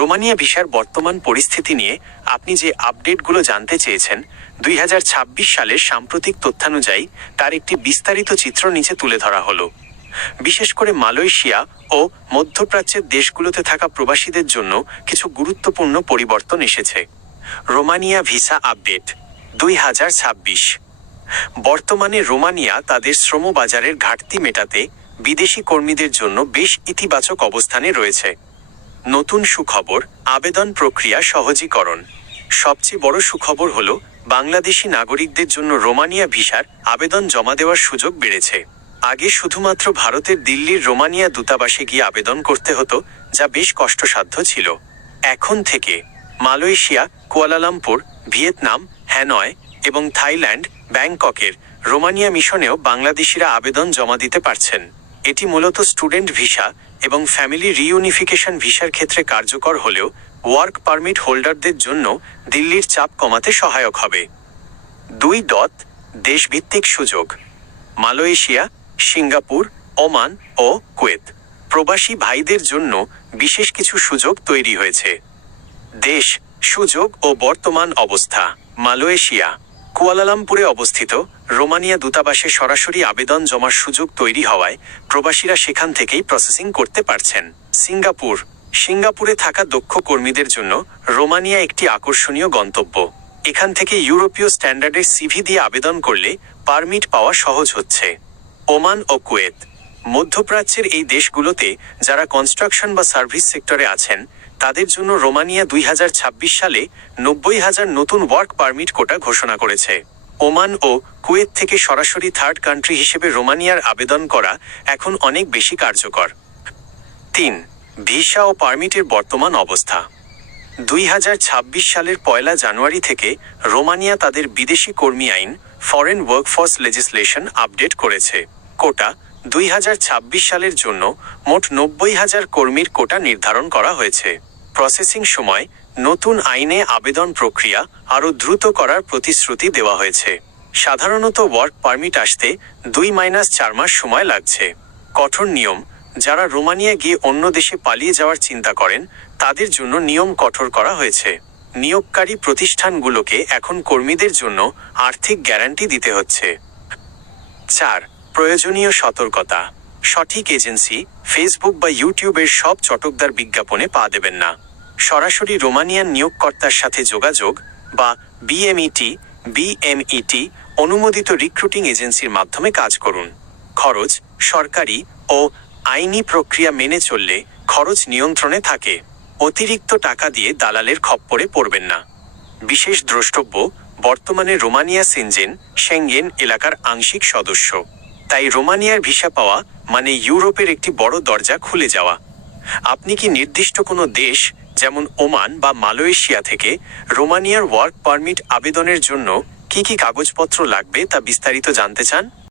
Romania ভিসার বর্তমান পরিস্থিতি নিয়ে আপনি যে আপডেটগুলো জানতে চেয়েছেন, 2026 সালের সাম্প্রতিক তথ্যানুযায়ী তার একটি বিস্তারিত চিত্র নিচে তুলে ধরা হলো। বিশেষ করে মালয়েশিয়া ও মধ্যপ্রাচ্যের দেশগুলোতে থাকা প্রবাসীদের জন্য কিছু গুরুত্বপূর্ণ পরিবর্তন এসেছে। Romania visa update 2026। বর্তমানে রোমানিয়া তাদের শ্রমবাজারের ঘাটতি মেটাতে বিদেশি কর্মীদের জন্য বেশ ইতিবাচক অবস্থানে রয়েছে। নতুন সুখবর, আবেদন প্রক্রিয়া সহজীকরণ। সবচেয়ে বড় সুখবর হল বাংলাদেশি নাগরিকদের জন্য রোমানিয়া ভিসার আবেদন জমা দেওয়ার সুযোগ বেড়েছে। আগে শুধুমাত্র ভারতের দিল্লির রোমানিয়া দূতাবাসে গিয়ে আবেদন করতে হতো, যা বেশ কষ্টসাধ্য ছিল। এখন থেকে মালয়েশিয়া, কুয়ালালামপুর, ভিয়েতনাম, হ্যানয় এবং থাইল্যান্ড, ব্যাংককের রোমানিয়া মিশনেও বাংলাদেশিরা আবেদন জমা দিতে পারছেন। এটি মূলত স্টুডেন্ট ভিসা এবং ফ্যামিলি রিইউনিফিকেশন ভিসার ক্ষেত্রে কার্যকর হলেও ওয়ার্ক পারমিট হোল্ডারদের জন্য দিল্লির চাপ কমাতে সহায়ক হবে। 2. দেশভিত্তিক সুযোগ। মালয়েশিয়া, সিঙ্গাপুর, ওমান ও কুয়েত প্রবাসী ভাইদের জন্য বিশেষ কিছু সুযোগ তৈরি হয়েছে। দেশ, সুযোগ ও বর্তমান অবস্থা। মালয়েশিয়া, কুয়ালালামপুরে অবস্থিত রোমানিয়া দূতাবাসে সরাসরি আবেদন জমার সুযোগ তৈরি হওয়ায় প্রবাসীরা সেখান থেকেই প্রসেসিং করতে পারছেন। সিঙ্গাপুর, সিঙ্গাপুরে থাকা দক্ষ কর্মীদের জন্য রোমানিয়া একটি আকর্ষণীয় গন্তব্য। এখান থেকে ইউরোপীয় স্ট্যান্ডার্ডের সিভি দিয়ে আবেদন করলে পারমিট পাওয়া সহজ হচ্ছে। ওমান ও কুয়েত, মধ্যপ্রাচ্যের এই দেশগুলোতে যারা কনস্ট্রাকশন বা সার্ভিস সেক্টরে আছেন তাদের জন্য রোমানিয়া 2026 সালে 90,000 নতুন ওয়ার্ক পারমিট কোটা ঘোষণা করেছে। ওমান ও কুয়েত থেকে সরাসরি থার্ড কান্ট্রি হিসেবে রোমানিয়ার আবেদন করা এখন অনেক বেশি কার্যকর। 3. ভিসা ও পারমিটের বর্তমান অবস্থা। 2026 সালের 1 জানুয়ারি থেকে রোমানিয়া তাদের বিদেশি কর্মী আইন ফরেন ওয়ার্কফোর্স লেজিসলেশন আপডেট করেছে। কোটা 2026 সালের জন্য মোট 90,000 কর্মীর কোটা নির্ধারণ করা হয়েছে। প্রসেসিং সময় নতুন আইনে আবেদন প্রক্রিয়া আরও দ্রুত করার প্রতিশ্রুতি দেওয়া হয়েছে। সাধারণত ওয়ার্ক পারমিট আসতে 2-4 মাস সময় লাগছে। কঠোর নিয়ম, যারা রোমানিয়া গিয়ে অন্য দেশে পালিয়ে যাওয়ার চিন্তা করেন তাদের জন্য নিয়ম কঠোর করা হয়েছে। নিয়োগকারী প্রতিষ্ঠানগুলোকে এখন কর্মীদের জন্য আর্থিক গ্যারান্টি দিতে হচ্ছে। 4. প্রয়োজনীয় সতর্কতা। সঠিক এজেন্সি, ফেসবুক বা ইউটিউবের সব চটকদার বিজ্ঞাপনে পা দেবেন না। সরাসরি রোমানিয়ান নিয়োগকর্তার সাথে যোগাযোগ বা বিএমইটি অনুমোদিত রিক্রুটিং এজেন্সির মাধ্যমে কাজ করুন। খরচ, সরকারি ও আইনি প্রক্রিয়া মেনে চললে খরচ নিয়ন্ত্রণে থাকে। অতিরিক্ত টাকা দিয়ে দালালের খপ্পরে পড়বেন না। বিশেষ দ্রষ্টব্য, বর্তমানে রোমানিয়া সেনজেন এলাকার আংশিক সদস্য। তাই রোমানিয়ার ভিসা পাওয়া মানে ইউরোপের একটি বড় দরজা খুলে যাওয়া। আপনি কি নির্দিষ্ট কোনো দেশ যেমন ওমান বা মালয়েশিয়া থেকে রোমানিয়ার ওয়ার্ক পারমিট আবেদনের জন্য কি কি কাগজপত্র লাগবে তা বিস্তারিত জানতে চান?